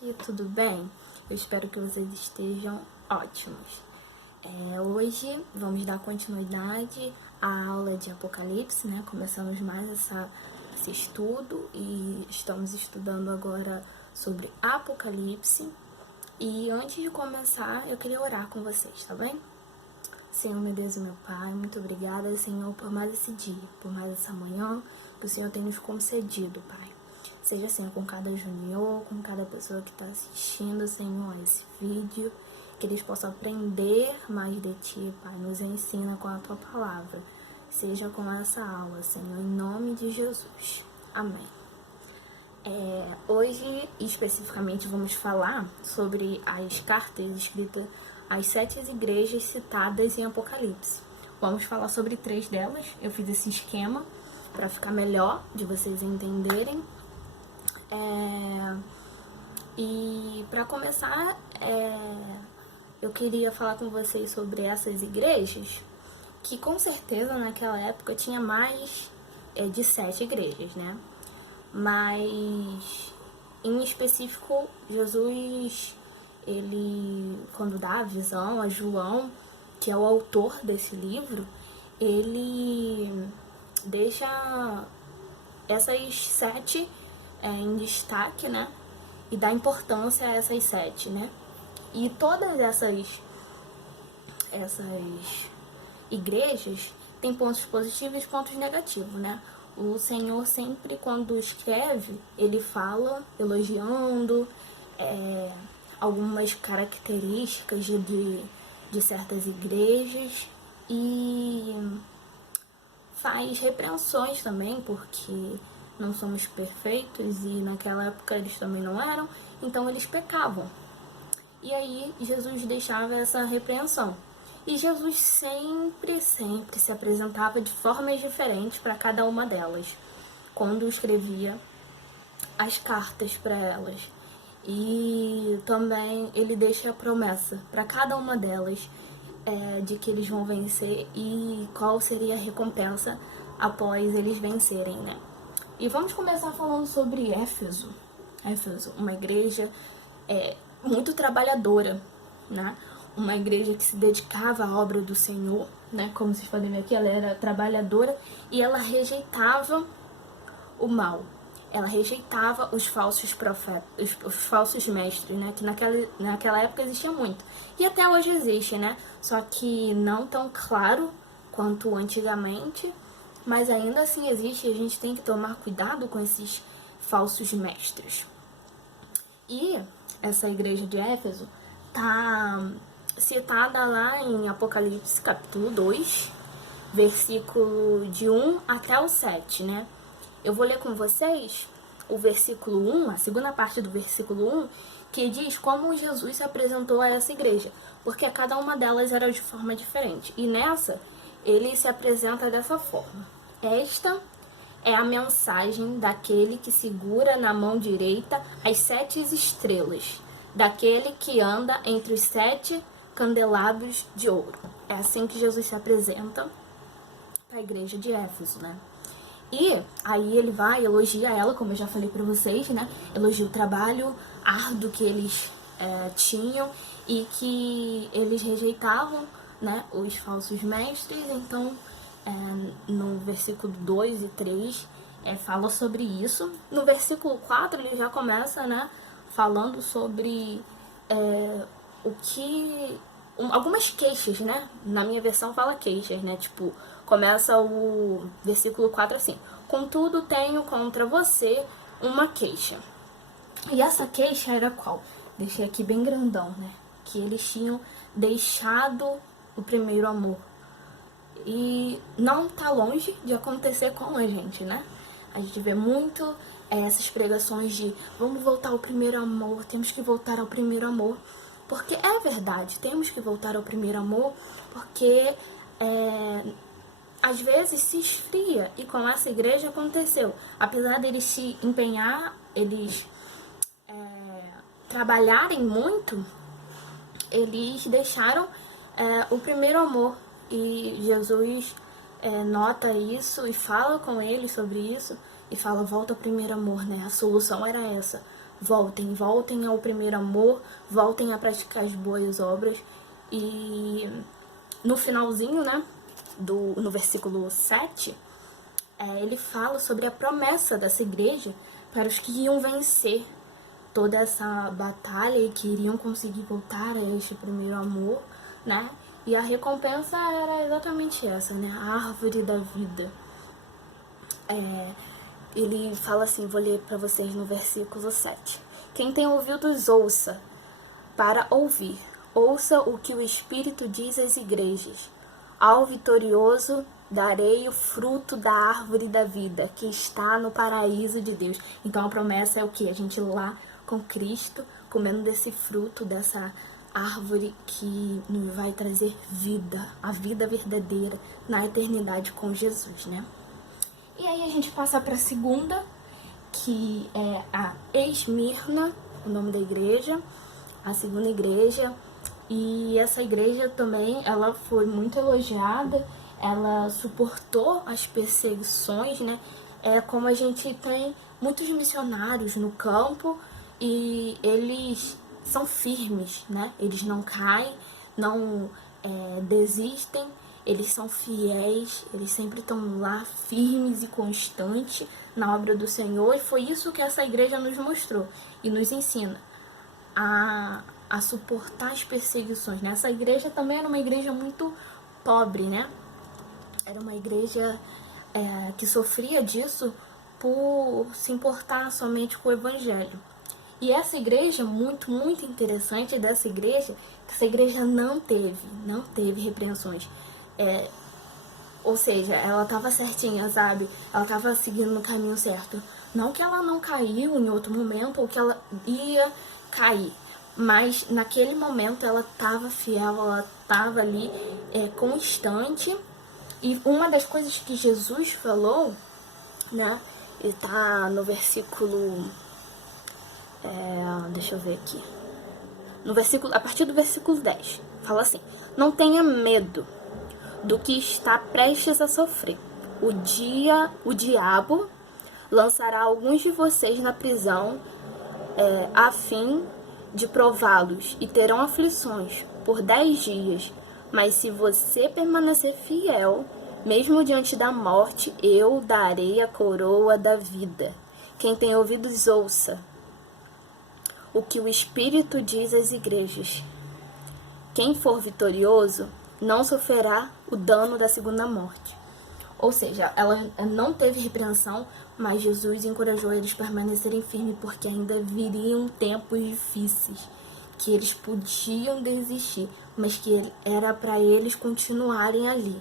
E tudo bem? Eu espero que vocês estejam ótimos. Hoje vamos dar continuidade à aula de Apocalipse, né? Começamos mais esse estudo e estamos estudando agora sobre Apocalipse. E antes de começar, eu queria orar com vocês, tá bem? Senhor, meu Deus e meu Pai, muito obrigada, Senhor, por mais esse dia, por mais essa manhã que o Senhor tem nos concedido, Pai. Seja assim com cada junior, com cada pessoa que está assistindo, Senhor, a esse vídeo, que eles possam aprender mais de Ti, Pai. Nos ensina com a Tua palavra. Seja com essa aula, Senhor, em nome de Jesus. Amém. Hoje, especificamente, vamos falar sobre as cartas escritas às 7 igrejas citadas em Apocalipse. Vamos falar sobre 3 delas. Eu fiz esse esquema para ficar melhor de vocês entenderem. E para começar, eu queria falar com vocês sobre essas igrejas, que com certeza naquela época tinha mais de 7 igrejas, né? Mas em específico, Jesus, ele, quando dá a visão a João, que é o autor desse livro, ele deixa essas 7 em destaque, né? E dá importância a essas 7, né? E todas essas igrejas têm pontos positivos e pontos negativos, né? O Senhor sempre, quando escreve, ele fala elogiando algumas características de certas igrejas e faz repreensões também, porque não somos perfeitos e naquela época eles também não eram, então eles pecavam. E aí Jesus deixava essa repreensão. E Jesus sempre se apresentava de formas diferentes para cada uma delas, quando escrevia as cartas para elas. E também ele deixa a promessa para cada uma delas de que eles vão vencer e qual seria a recompensa após eles vencerem, né? E vamos começar falando sobre Éfeso. Éfeso, uma igreja muito trabalhadora, né? Uma igreja que se dedicava à obra do Senhor, né? Como vocês podem ver aqui, ela era trabalhadora e ela rejeitava o mal. Ela rejeitava os falsos profetas, os falsos mestres, né? Que naquela época existia muito. E até hoje existe, né? Só que não tão claro quanto antigamente, mas ainda assim existe e a gente tem que tomar cuidado com esses falsos mestres. E essa igreja de Éfeso tá citada lá em Apocalipse capítulo 2, versículo de 1 até o 7, né? Eu vou ler com vocês o versículo 1, a segunda parte do versículo 1, que diz como Jesus se apresentou a essa igreja, porque cada uma delas era de forma diferente. E nessa, ele se apresenta dessa forma. Esta é a mensagem daquele que segura na mão direita as 7 estrelas, daquele que anda entre os 7 candelabros de ouro. É assim que Jesus se apresenta para a igreja de Éfeso, né? E aí ele vai, elogia ela, como eu já falei para vocês, né? Elogia o trabalho árduo que eles tinham e que eles rejeitavam, né? Os falsos mestres. Então, no versículo 2 e 3, fala sobre isso. No versículo 4, ele já começa, né? Falando sobre o que... algumas queixas, né? Na minha versão fala queixas, né? Tipo, começa o versículo 4 assim: contudo, tenho contra você uma queixa. E essa queixa era qual? Deixei aqui bem grandão, né? Que eles tinham deixado o primeiro amor. E não tá longe de acontecer com a gente, né? A gente vê muito essas pregações de vamos voltar ao primeiro amor, temos que voltar ao primeiro amor. Porque é verdade, temos que voltar ao primeiro amor, porque às vezes se esfria, e com essa igreja aconteceu. Apesar deles se empenhar, eles trabalharem muito, eles deixaram o primeiro amor. E Jesus nota isso e fala com eles sobre isso, e fala, volta ao primeiro amor, né? A solução era essa, voltem ao primeiro amor, voltem a praticar as boas obras. E no finalzinho, né, no versículo 7, ele fala sobre a promessa dessa igreja para os que iam vencer toda essa batalha e que iriam conseguir voltar a este primeiro amor, né? E a recompensa era exatamente essa, né? A árvore da vida. Ele fala assim, vou ler para vocês no versículo 7. Quem tem ouvidos, ouça, para ouvir. Ouça o que o Espírito diz às igrejas. Ao vitorioso darei o fruto da árvore da vida, que está no paraíso de Deus. Então a promessa é o quê? A gente ir lá com Cristo, comendo desse fruto, dessa árvore que nos vai trazer vida, a vida verdadeira na eternidade com Jesus, né? E aí a gente passa para a segunda, que é a Esmirna, o nome da igreja, a segunda igreja. E essa igreja também, ela foi muito elogiada, ela suportou as perseguições, né? Como a gente tem muitos missionários no campo e eles são firmes, né? Eles não caem, não desistem, eles são fiéis, eles sempre estão lá firmes e constantes na obra do Senhor. E foi isso que essa igreja nos mostrou e nos ensina a suportar as perseguições, né? Essa igreja também era uma igreja muito pobre, né? Era uma igreja que sofria disso por se importar somente com o evangelho. E essa igreja, muito, muito interessante dessa igreja, essa igreja não teve repreensões. Ou seja, ela estava certinha, sabe? Ela estava seguindo no caminho certo. Não que ela não caiu em outro momento, ou que ela ia cair. Mas naquele momento ela estava fiel, ela estava ali constante. E uma das coisas que Jesus falou, né? Ele tá no versículo... deixa eu ver aqui. A partir do versículo 10, fala assim: não tenha medo do que está prestes a sofrer. O diabo lançará alguns de vocês na prisão a fim de prová-los, e terão aflições por 10 dias. Mas se você permanecer fiel, mesmo diante da morte, eu darei a coroa da vida. Quem tem ouvidos, ouça o que o Espírito diz às igrejas. Quem for vitorioso não sofrerá o dano da segunda morte. Ou seja, ela não teve repreensão, mas Jesus encorajou eles a permanecerem firmes, porque ainda viriam tempos difíceis, que eles podiam desistir, mas que era para eles continuarem ali,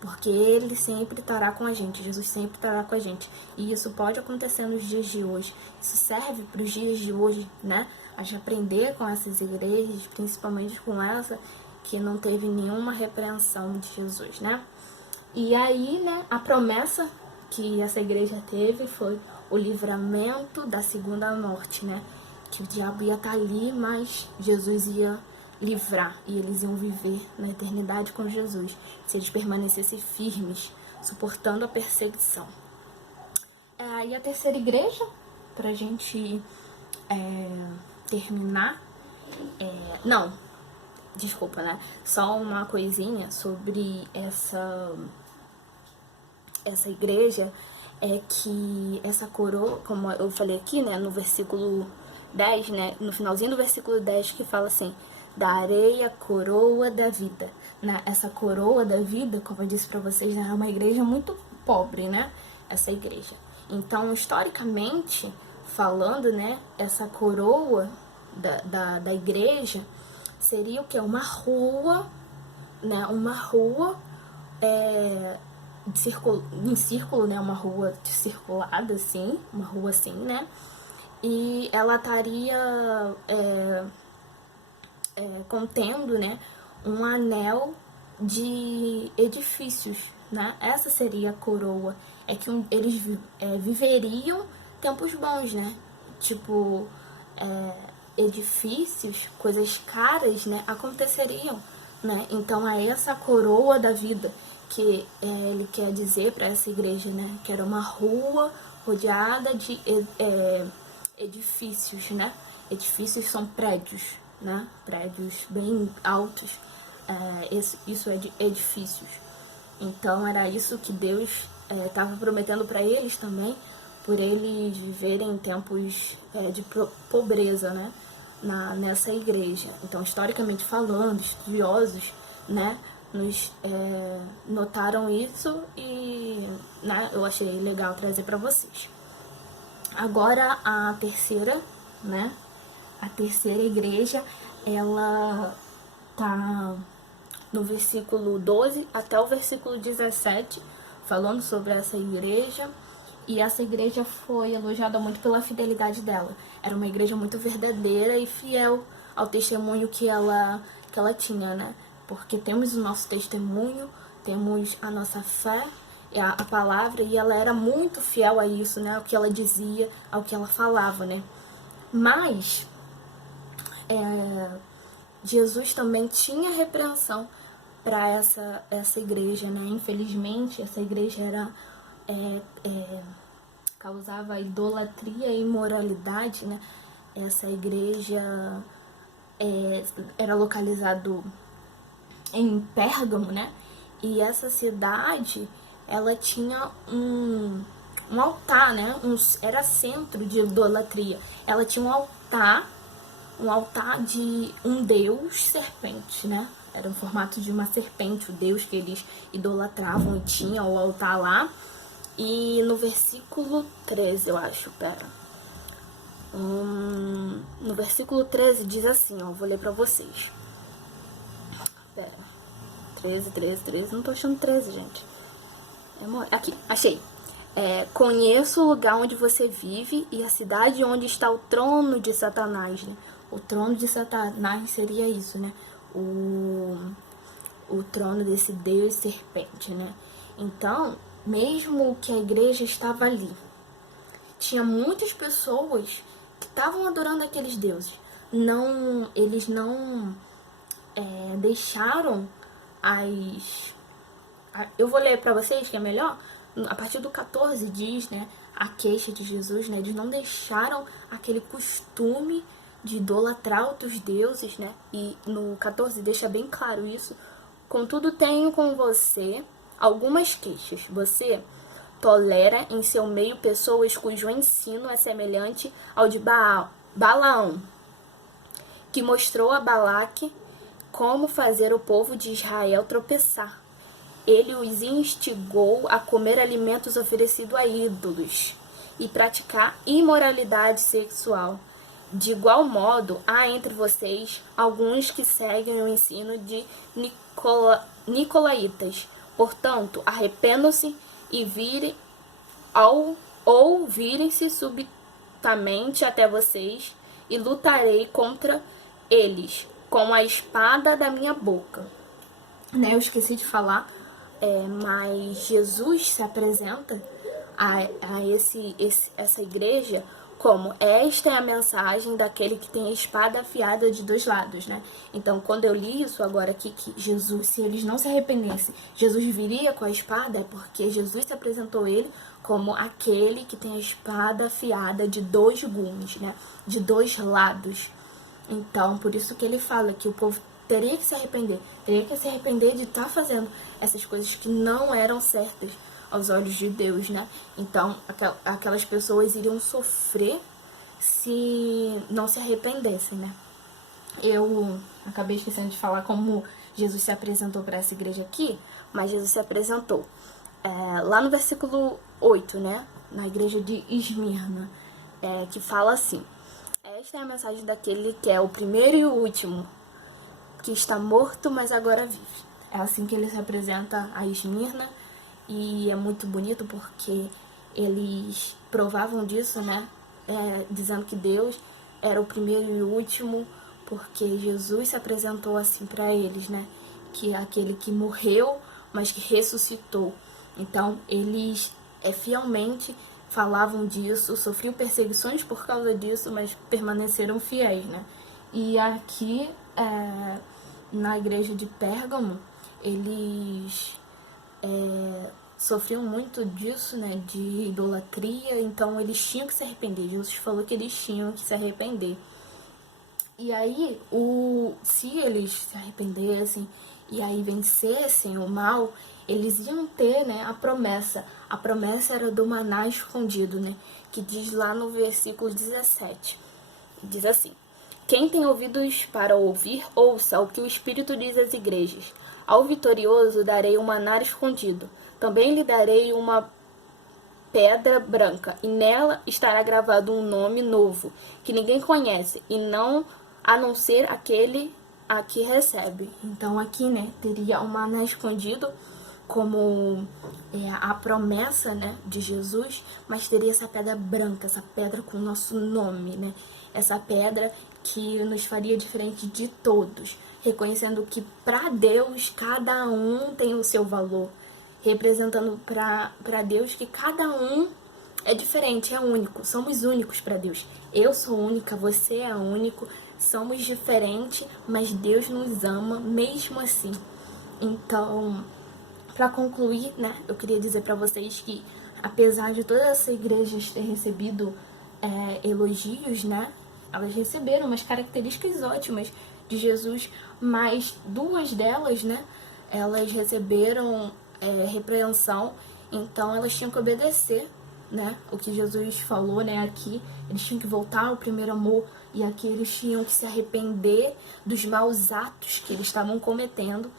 porque Ele sempre estará com a gente, Jesus sempre estará com a gente. E isso pode acontecer nos dias de hoje. Isso serve para os dias de hoje, né? A gente aprender com essas igrejas, principalmente com essa, que não teve nenhuma repreensão de Jesus, né? E aí, né, a promessa que essa igreja teve foi o livramento da segunda morte, né? Que o diabo ia estar ali, mas Jesus ia livrar e eles iam viver na eternidade com Jesus, se eles permanecessem firmes, suportando a perseguição. E a terceira igreja, pra gente terminar, não, desculpa, né? Só uma coisinha sobre essa igreja, é que essa coroa, como eu falei aqui, né, no versículo 10, né, no finalzinho do versículo 10, que fala assim: darei a coroa da vida. Né? Essa coroa da vida, como eu disse para vocês, é uma igreja muito pobre, né? Essa igreja. Então, historicamente falando, né, essa coroa da igreja seria o quê? Uma rua, né? Uma rua em círculo, né? Uma rua circulada, assim, uma rua assim, né? E ela estaria contendo, né, um anel de edifícios, né? Essa seria a coroa. É que eles viveriam tempos bons, né? Tipo, edifícios, coisas caras, né, aconteceriam, né? Então é essa coroa da vida que ele quer dizer para essa igreja, né? Que era uma rua rodeada de edifícios, né? Edifícios são prédios, né? Prédios bem altos. Isso é de edifícios. Então era isso que Deus estava prometendo para eles também, por eles viverem tempos de pobreza, né? Nessa igreja. Então, historicamente falando, estudiosos, né, nos notaram isso e, né, eu achei legal trazer para vocês. Agora a terceira, né, a terceira igreja, ela tá no versículo 12 até o versículo 17, falando sobre essa igreja. E essa igreja foi elogiada muito pela fidelidade dela. Era uma igreja muito verdadeira e fiel ao testemunho que ela tinha, né? Porque temos o nosso testemunho, temos a nossa fé, a palavra, e ela era muito fiel a isso, né? Ao que ela dizia, ao que ela falava, né? Mas Jesus também tinha repreensão para essa igreja, né? Infelizmente, essa igreja era causava idolatria e imoralidade, né? Essa igreja era localizado em Pérgamo, né? E essa cidade, ela tinha um altar, né? Era centro de idolatria. Ela tinha um altar de um deus serpente, né? Era no formato de uma serpente, o deus que eles idolatravam, e tinha o altar lá. E no versículo 13, eu acho, no versículo 13 diz assim, ó, vou ler pra vocês. 13, não tô achando 13, gente. Aqui, achei. Conheço o lugar onde você vive e a cidade onde está o trono de Satanás, né? O trono de Satanás seria isso, né? O trono desse Deus serpente, né? Então, mesmo que a igreja estava ali, tinha muitas pessoas que estavam adorando aqueles deuses. Eles não deixaram eu vou ler para vocês que é melhor. A partir do 14 diz, né, a queixa de Jesus, né? Eles não deixaram aquele costume de idolatrar outros deuses, né? E no 14 deixa bem claro isso. Contudo, tenho com você algumas queixas. Você tolera em seu meio pessoas cujo ensino é semelhante ao de Balaão, que mostrou a Balaque como fazer o povo de Israel tropeçar. Ele os instigou a comer alimentos oferecidos a ídolos e praticar imoralidade sexual. De igual modo, há entre vocês alguns que seguem o ensino de Nicolaítas. Portanto, arrependam-se e virem-se subitamente até vocês, e lutarei contra eles com a espada da minha boca. Né, eu esqueci de falar, mas Jesus se apresenta a essa igreja como: esta é a mensagem daquele que tem a espada afiada de dois lados, né? Então, quando eu li isso agora aqui, que Jesus, se eles não se arrependessem, Jesus viria com a espada, é porque Jesus se apresentou ele como aquele que tem a espada afiada de dois gumes, né? De dois lados. Então, por isso que ele fala que o povo teria que se arrepender de estar fazendo essas coisas que não eram certas aos olhos de Deus, né? Então, aquelas pessoas iriam sofrer se não se arrependessem, né? Eu acabei esquecendo de falar como Jesus se apresentou para essa igreja aqui, mas Jesus se apresentou lá no versículo 8, né? Na igreja de Esmirna, que fala assim: esta é a mensagem daquele que é o primeiro e o último, que está morto, mas agora vive. É assim que ele se apresenta a Esmirna, e é muito bonito porque eles provavam disso, né? Dizendo que Deus era o primeiro e o último, porque Jesus se apresentou assim para eles, né? Que é aquele que morreu, mas que ressuscitou. Então, eles fielmente falavam disso, sofriam perseguições por causa disso, mas permaneceram fiéis, né? E aqui, na igreja de Pérgamo, eles sofriam muito disso, né, de idolatria, então eles tinham que se arrepender. Jesus falou que eles tinham que se arrepender. E aí, se eles se arrependessem e aí vencessem o mal, eles iam ter, né, a promessa. A promessa era do maná escondido, né, que diz lá no versículo 17. Diz assim: quem tem ouvidos para ouvir, ouça o que o Espírito diz às igrejas. Ao vitorioso darei um maná escondido. Também lhe darei uma pedra branca, e nela estará gravado um nome novo, que ninguém conhece, e não a não ser aquele a que recebe. Então aqui, né, teria o maná escondido como a promessa, né, de Jesus, mas teria essa pedra branca, essa pedra com o nosso nome, né, essa pedra que nos faria diferente de todos, reconhecendo que para Deus cada um tem o seu valor, representando para Deus que cada um é diferente, é único, somos únicos para Deus. Eu sou única, você é único, somos diferentes, mas Deus nos ama mesmo assim. Então, para concluir, né, eu queria dizer para vocês que, apesar de toda essa igreja ter recebido elogios, né, elas receberam umas características ótimas de Jesus, mas duas delas, né, elas receberam repreensão, então elas tinham que obedecer, né, o que Jesus falou, né, aqui. Eles tinham que voltar ao primeiro amor, e aqui eles tinham que se arrepender dos maus atos que eles estavam cometendo.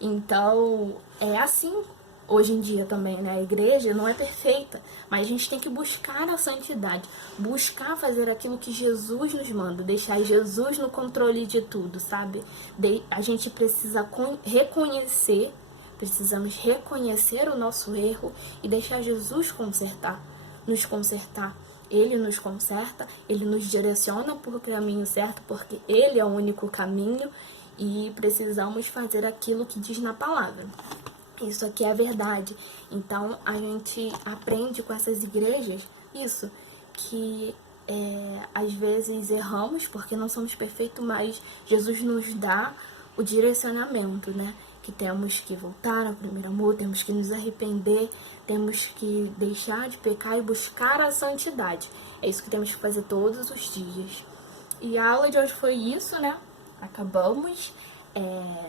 Então, é assim hoje em dia também, né? A igreja não é perfeita, mas a gente tem que buscar a santidade, buscar fazer aquilo que Jesus nos manda, deixar Jesus no controle de tudo, sabe? A gente precisa precisamos reconhecer o nosso erro e deixar Jesus nos consertar. Ele nos conserta, ele nos direciona por caminho certo, porque ele é o único caminho, e precisamos fazer aquilo que diz na palavra. Isso aqui é a verdade. Então a gente aprende com essas igrejas isso, que às vezes erramos porque não somos perfeitos, mas Jesus nos dá o direcionamento, né? Que temos que voltar ao primeiro amor, temos que nos arrepender, temos que deixar de pecar e buscar a santidade. É isso que temos que fazer todos os dias. E a aula de hoje foi isso, né? Acabamos.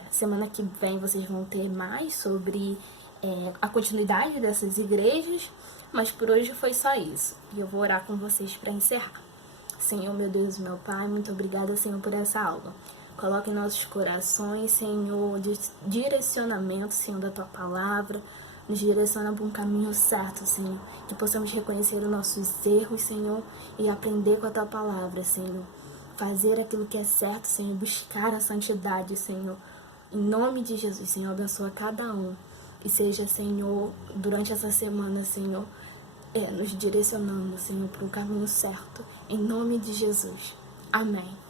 Semana que vem vocês vão ter mais sobre a continuidade dessas igrejas, mas por hoje foi só isso. E eu vou orar com vocês para encerrar. Senhor, meu Deus, meu Pai, muito obrigada, Senhor, por essa aula. Coloque em nossos corações, Senhor, direcionamento, Senhor, da Tua Palavra. Nos direciona para um caminho certo, Senhor. Que possamos reconhecer os nossos erros, Senhor, e aprender com a Tua Palavra, Senhor. Fazer aquilo que é certo, Senhor, buscar a santidade, Senhor. Em nome de Jesus, Senhor, abençoa cada um. E seja, Senhor, durante essa semana, Senhor, nos direcionando, Senhor, para o caminho certo. Em nome de Jesus. Amém.